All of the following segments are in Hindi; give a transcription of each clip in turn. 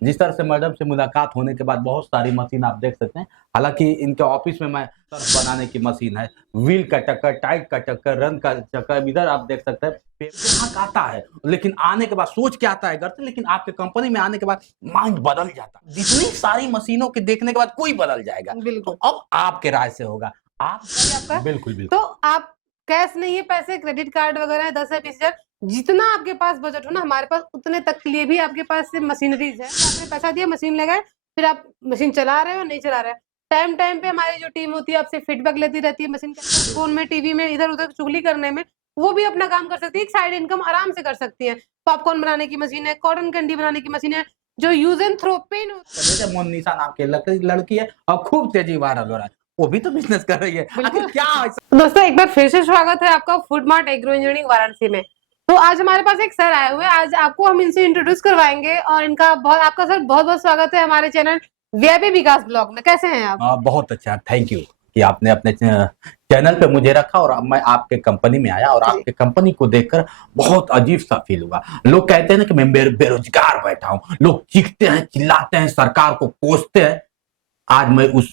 जिस तरह से मैडम से मुलाकात होने के बाद बहुत सारी मशीन आप देख सकते हैं। हालाँकि इनके ऑफ़िस में मैं सर्फ बनाने की मशीन है, व्हील का चक्कर, टाइट का चक्कर, रन का चक्कर, इधर आप देख सकते हैं ग्राहक आता है, लेकिन आने के बाद सोच के आता है घर से, लेकिन आपके कंपनी में आने के बाद माइंड बदल जाता है। जितनी सारी मशीनों के देखने के बाद कोई बदल जाएगा। तो बिल्कुल। अब आपके राय से होगा। आप आपका बिल्कुल, बिल्कुल। तो आप कैश नहीं है, पैसे क्रेडिट कार्ड वगैरह है 10 या 20,000 जितना आपके पास बजट हो ना, हमारे पास उतने तक के लिए भी आपके पास से मशीनरीज़ है। आपने पैसा दिया, मशीन लगाए, फिर आप मशीन चला रहे हो, नहीं चला रहे। टाइम-टाइम पे हमारी जो टीम होती है आपसे फीडबैक लेती रहती है मशीन के अंदर, फ़ोन में, टीवी में, इधर-उधर चुगली करने में, वो भी अपना काम कर सकती है। एक साइड इनकम आराम से कर सकती है। पॉपकॉर्न बनाने की मशीन है, कॉटन कैंडी बनाने की मशीन है, जो यूज़ एंड थ्रो पेन जैसे मोनालिसा नाम की लड़की है और खूब तेजी वायरल हो रहा है। वो भी तो बिज़नेस कर रही है। बिल्कुल। आखिर क्या ऐसा दोस्तों एक बार फिर से स्वागत है आपका food mart agro engineering Varanasi में। तो आज हमारे पास एक सर आए हुए हैं, आज आपको हम इनसे इंट्रोड्यूस करवाएँगे और इनका आपका सर बहुत-बहुत स्वागत है हमारे चैनल वीआईपी विकास ब्लॉग में। कैसे हैं आप? बहुत अच्छा, थैंक यू कि आपने अपने चैनल पे मुझे रखा और अब मैं आपके कंपनी में आया और जी। आपके कंपनी को देखकर बहुत अजीब-सा फ़ील हुआ। लोग कहते हैं ना कि मैं बेरोज़गार बैठा हूँ। लोग चीखते हैं, चिल्लाते हैं, सरकार को कोसते हैं। आज मैं उस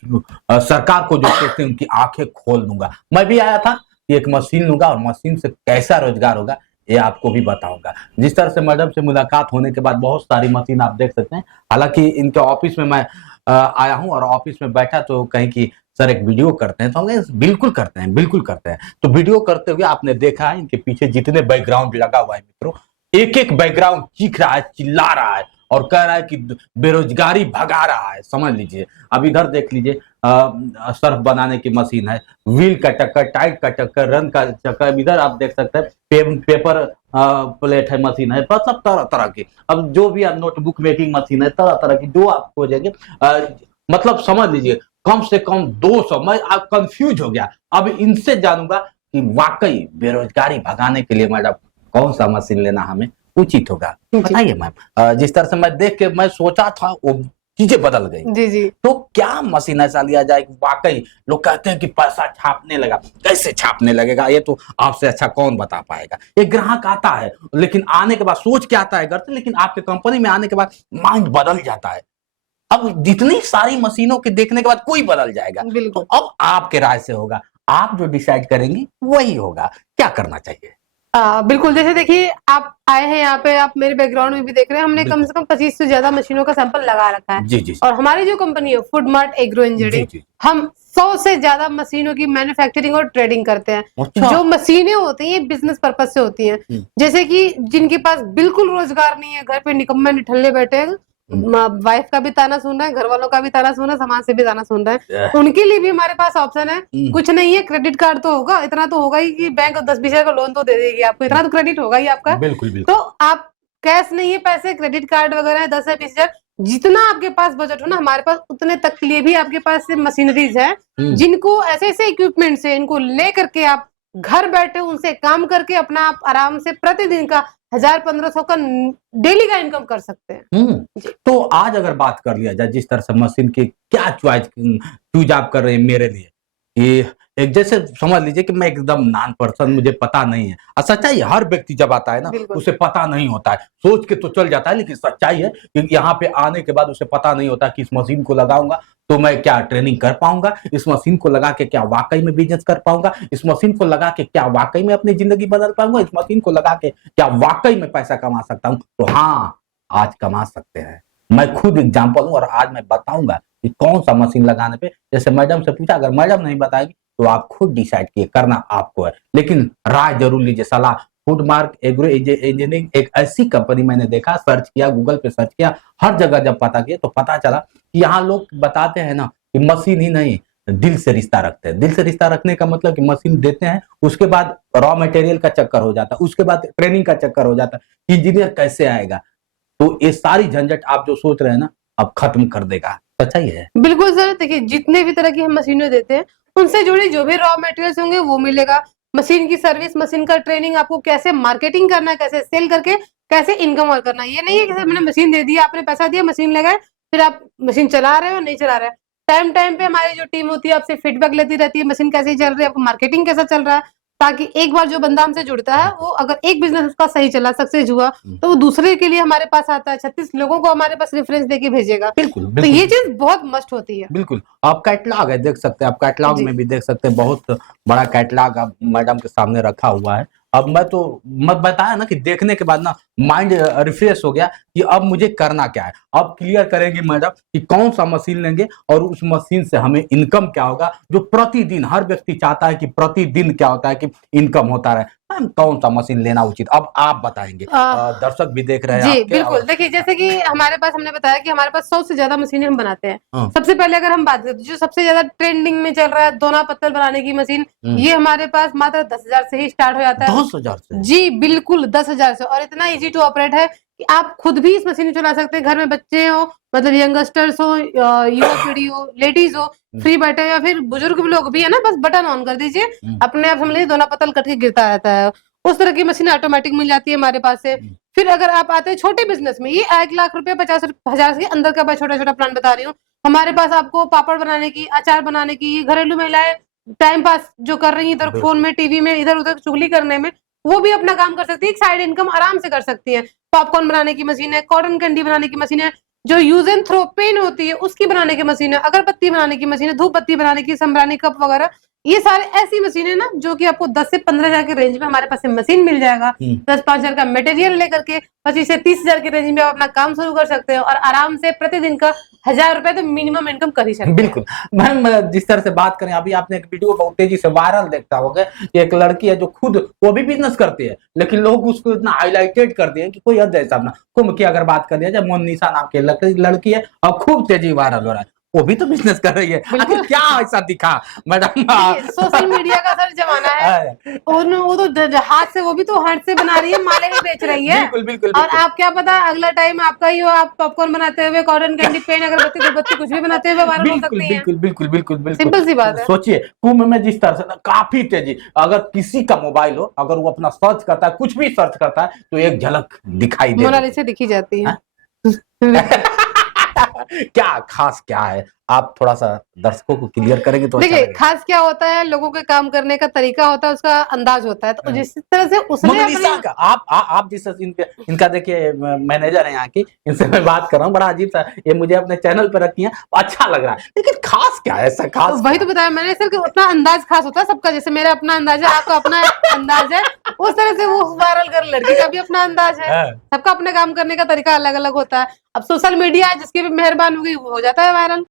सरकार को जो कहते हैं उनकी आँखें खोल दूँगा। मैं भी आया था कि एक मशीन लूँगा और मशीन से कैसा रोज़गार होगा, ये आपको भी बताऊँगा। जिस तरह से मैडम से मुलाकात होने के बाद बहुत सारी मशीन आप देख सकते हैं। हालाँकि इनके ऑफ़िस में मैं आया हूँ और ऑफ़िस में बैठा तो कहीं कि सर एक वीडियो करते हैं, तो हम कहे बिल्कुल करते हैं, बिल्कुल करते हैं। तो वीडियो करते हुए आपने देखा है इनके पीछे जितने बैकग्राउंड लगा हुआ है मित्रों, एक-एक बैकग्राउंड चीख रहा है, चिल्ला रहा है और कह रहा है कि बेरोज़गारी भगा रहा है, समझ लीजिए। अब इधर देख लीजिए सर्फ बनाने की मशीन है, व्हील का चक्कर, टाइट का चक्कर, रन का चक्कर, इधर आप देख सकते हैं पेपर प्लेट है मशीन है, मतलब तरह-तरह की। अब जो भी आप नोटबुक मेकिंग मशीन है, तरह-तरह की जो आप खोजेंगे मतलब समझ लीजिए कम से कम 200 मैं अब कन्फ्यूज़ हो गया। अब इनसे जानूँगा कि वाक़ई बेरोज़गारी भगाने के लिए मैडम कौन-सा मशीन लेना हमें उचित होगा? जी। बताइए मैम। जिस तरह से मैं देख के मैं सोचा था वो चीज़ें बदल गई। जी, जी। तो क्या मशीन ऐसा लिया जाए कि वाक़ई लोग कहते हैं कि पैसा छापने लगा। कैसे छापने लगेगा? ये तो आपसे अच्छा कौन बता पाएगा? एक ग्राहक आता है, लेकिन आने के बाद सोच के आता है घर से, लेकिन आपके कंपनी में आने के बाद माइंड बदल जाता है। अब जितनी सारी मशीनों के देखने के बाद कोई बदल जाएगा। तो बिल्कुल। अब आपके राय से होगा। आप जो डिसाइड करेंगी वही होगा। क्या करना चाहिए? बिल्कुल, जैसे देखिए आप आए हैं यहाँ पे, आप मेरे बैकग्राउंड में भी देख रहे हैं, हमने कम बिल्कुल। से कम 25 से ज़्यादा मशीनों का सैंपल लगा रखा है। जी, जी। और हमारी जो कंपनी है फूड मार्ट एग्रो जी, इंजीनियरिंग, जी। हम 100 से ज़्यादा मशीनों की मैन्युफैक्चरिंग और ट्रेडिंग करते हैं। अच्छा। जो मशीनें होती हैं बिज़नेस पर्पज़ से होती हैं। हुँ, जैसे कि जिनके पास बिल्कुल रोज़गार नहीं है, घर पे निकम्मे निठल्ले बैठे हैं, हुँ। वाइफ का भी ताना सुन रहे हैं, घर वालों का भी ताना सुन रहे हैं, समाज से भी ताना सुन रहे हैं। अ, उनके लिए भी हमारे पास ऑप्शन है। हुँ, कुछ नहीं है, क्रेडिट कार्ड तो होगा, इतना तो होगा ही कि बैंक 10-20 हज़ार का लोन तो दे देगी आपको, इतना तो क्रेडिट होगा ही आपका। बिल्कुल, तो बिल्कुल। आप कैश नहीं है, पैसे क्रेडिट कार्ड वगैरह है 10 या 20,000 जितना आपके पास बजट हो ना, हमारे पास उतने तक के लिए भी आपके पास से मशीनरीज़ है, हुँ, जिनको ऐसे-ऐसे इक्विपमेंट्स है, इनको ले करके आप घर बैठे उनसे काम करके अपना आप आराम से प्रतिदिन का 1000-1500 का डेली का इनकम कर सकते हैं। हुँ। जी। तो आज अगर बात कर लिया जाए जिस तरह से मशीन की क्या चूज़ आप कर रहे हैं मेरे लिए? ये एक जैसे समझ लीजिए कि मैं एकदम नॉन पर्सन मुझे पता नहीं है। सच्चाई है हर व्यक्ति जब आता है ना बिल्कुल। उसे पता नहीं होता है। सोच के तो चल जाता है लेकिन सच्चाई है कि यहाँ पे आने के बाद उसे पता नहीं होता कि इस मशीन को लगाऊँगा तो मैं क्या ट्रेनिंग कर पाऊँगा? इस मशीन को लगा के क्या वाक़ई में बिज़नेस कर पाऊँगा? इस मशीन को लगा के क्या वाक़ई में अपनी ज़िंदगी बदल पाऊँगा? इस मशीन को लगा के क्या वाक़ई में पैसा कमा सकता हूँ? तो हाँ, आज कमा सकते हैं। मैं खुद एग्ज़ाम्पल हूँ और आज मैं बताऊँगा कि कौन-सा मशीन लगाने पे जैसे मैडम से पूछा अगर मैडम नहीं बताएँगी तो आप खुद डिसाइड कीजिए करना आपको है। लेकिन राय ज़रूर लीजिए सलाह फूड मार्क एग्रो इंजीनियरिंग एक ऐसी कंपनी मैंने देखा सर्च किया गूगल पे सर्च किया, हर जगह जब पता किया तो पता चला कि यहाँ लोग बताते हैं ना कि मशीन ही नहीं, दिल से रिश्ता रखते हैं। दिल से रिश्ता रखने का मतलब कि मशीन देते हैं, उसके बाद रॉ मटेरियल का चक्कर हो जाता है, उसके बाद ट्रेनिंग का चक्कर हो जाता है। इंजीनियर कैसे आएगा? तो ये सारी झंझट आप जो सोच रहे हैं ना, अब खत्म कर देगा। सच्चाई है। बिल्कुल सर, देखिए जितने भी तरह की हम मशीनें देते हैं, उनसे जुड़ी जो भी रॉ मटेरियल्स होंगे वो मिलेगा। मशीन की सर्विस, मशीन का ट्रेनिंग, आपको कैसे मार्केटिंग करना है, कैसे सेल करके कैसे इनकम और करना है। ये नहीं है कि सर मैंने मशीन दे दी, आपने पैसा दिया, मशीन लगाए, फिर आप मशीन चला रहे हो, नहीं चला रहे। टाइम-टाइम पे हमारी जो टीम होती है आपसे फीडबैक लेती रहती है, मशीन कैसी चल रही है, आपका मार्केटिंग कैसा चल रहा है, ताकि एक बार जो बंदा हमसे जुड़ता है वो अगर एक बिजनेस उसका सही चला, सक्सेस हुआ, तो वो दूसरे के लिए हमारे पास आता है, 36 लोगों को हमारे पास रेफरेंस देके भेजेगा। बिल्कुल तो बिल्कुल ये चीज बहुत मस्ट होती है। बिल्कुल। आप कैटलॉग है, देख सकते हैं आप, कैटलॉग जी। में भी देख सकते हैं, बहुत बड़ा कैटलॉग अब मैडम के सामने रखा हुआ है। अब मैं बताया ना कि देखने के बाद ना माइंड रिफ्रेश हो गया कि अब मुझे करना क्या है। अब क्लियर करेंगे मैडम कि कौन सा मशीन लेंगे और उस मशीन से हमें इनकम क्या होगा, जो प्रतिदिन हर व्यक्ति चाहता है कि प्रतिदिन क्या होता है कि इनकम होता रहे। मैम कौन सा मशीन लेना उचित, अब आप बताएंगे, दर्शक भी देख रहे हैं जी आपके। बिल्कुल। देखिए जैसे कि हमारे पास, हमने बताया कि हमारे पास 100 से ज्यादा मशीनें हम बनाते हैं। हाँ। सबसे पहले अगर हम बात करें तो जो सबसे ज्यादा ट्रेंडिंग में चल रहा है दोना पत्तल बनाने की मशीन, ये हमारे पास मात्र 10,000 से ही स्टार्ट हो जाता है। 10,000 से? जी बिल्कुल 10,000 से, और इतना इजी टू ऑपरेट है कि आप खुद भी इस मशीन को चला सकते हैं। घर में बच्चे हो, मतलब यंगस्टर्स हो, युवा पीढ़ी हो, लेडीज हो, फ्री बैठे या फिर बुजुर्ग लोग भी है ना, बस बटन ऑन कर दीजिए, अपने आप समझ लीजिए दोना पत्तल कट के गिरता रहता है। उस तरह की मशीन ऑटोमेटिक मिल जाती है हमारे पास से। फिर अगर आप आते हैं छोटे बिजनेस में, ये 1,00,000 रुपए 50,000 के अंदर का मैं छोटा छोटा प्लान बता रही हूँ। हमारे पास आपको पापड़ बनाने की, अचार बनाने की, घरेलू महिलाएं टाइम पास जो कर रही है इधर फोन में, टीवी में, इधर उधर चुगली करने में, वो भी अपना काम कर सकती है, एक साइड इनकम आराम से कर सकती है। पॉपकॉर्न बनाने की मशीन है, कॉटन कैंडी बनाने की मशीन है, जो यूज एंड थ्रो पेन होती है उसकी बनाने की मशीन है, अगरबत्ती बनाने की मशीन है, धूप बत्ती बनाने की, संब्रानी कप वगैरह, ये सारे ऐसी मशीन है ना जो कि आपको 10 से 15,000 के रेंज में हमारे पास से मशीन मिल जाएगा। 10-5,000 का मटेरियल लेकर के 25 से 30,000 के रेंज में आप अपना काम शुरू कर सकते हैं और आराम से प्रतिदिन का 1,000 रुपए तो मिनिमम इनकम कर ही सकते हैं। बिल्कुल मैम, जिस तरह से बात करें, अभी आपने एक वीडियो बहुत तेजी से वायरल देखता होगा कि एक लड़की है जो खुद वो भी बिजनेस करती है, लेकिन लोग उसको इतना हाईलाइटेड कर दिए कि कोई हद ऐसा ना। कुंभ की अगर बात कर दिया जाए, मोनिशा नाम की लड़की है और खूब तेजी वायरल हो रहा है, वो भी तो बिजनेस कर रही है। आखिर क्या ऐसा दिखा मैडम? सोशल मीडिया का सर जमाना है, वो तो हाथ से, वो भी तो हाथ से बना रही है, माले ही बेच रही है। बिल्कुल बिल्कुल और आप क्या पता अगला टाइम आपका ही हो, आप पॉपकॉर्न बनाते हुए, कॉटन कैंडी, पेन, अगरबत्ती, धूपबत्ती कुछ भी बनाते हुए वायरल हो सकती है। बिल्कुल बिल्कुल बिल्कुल बिल्कुल सिंपल सी बात है। सोचिए कुंभ में जिस तरह से ना काफी तेजी, अगर किसी का मोबाइल हो, अगर वो अपना सर्च करता है, कुछ भी सर्च करता है, तो एक झलक दिखाई दे, मोनालिसा दिखी जाती है। क्या खास क्या है, आप थोड़ा सा दर्शकों को क्लियर करेंगे तो अच्छा देखिए लगेगा। खास क्या होता है, लोगों के काम करने का तरीका होता है, उसका अंदाज होता है, तो जिस तरह से उसने मोनालिसा अपने का आप जिस इनका देखिए मैनेजर है यहाँ की, इनसे मैं बात कर रहा हूँ, बड़ा अजीब सा, ये मुझे अपने चैनल पर रखी है, अच्छा लग रहा है, लेकिन खास क्या है, ऐसा खास वही तो बताया मैंने सर कि अपना अंदाज खास होता है सबका। जैसे मेरा अपना अंदाज है, आपका अपना अंदाज है, उस तरह से वो वायरल कर लड़की का भी अपना अंदाज है। सबका अपने काम करने का तरीका अलग अलग होता है। अब सोशल मीडिया है, जिसकी भी मेहरबान होगी वो हो जाता है वायरल।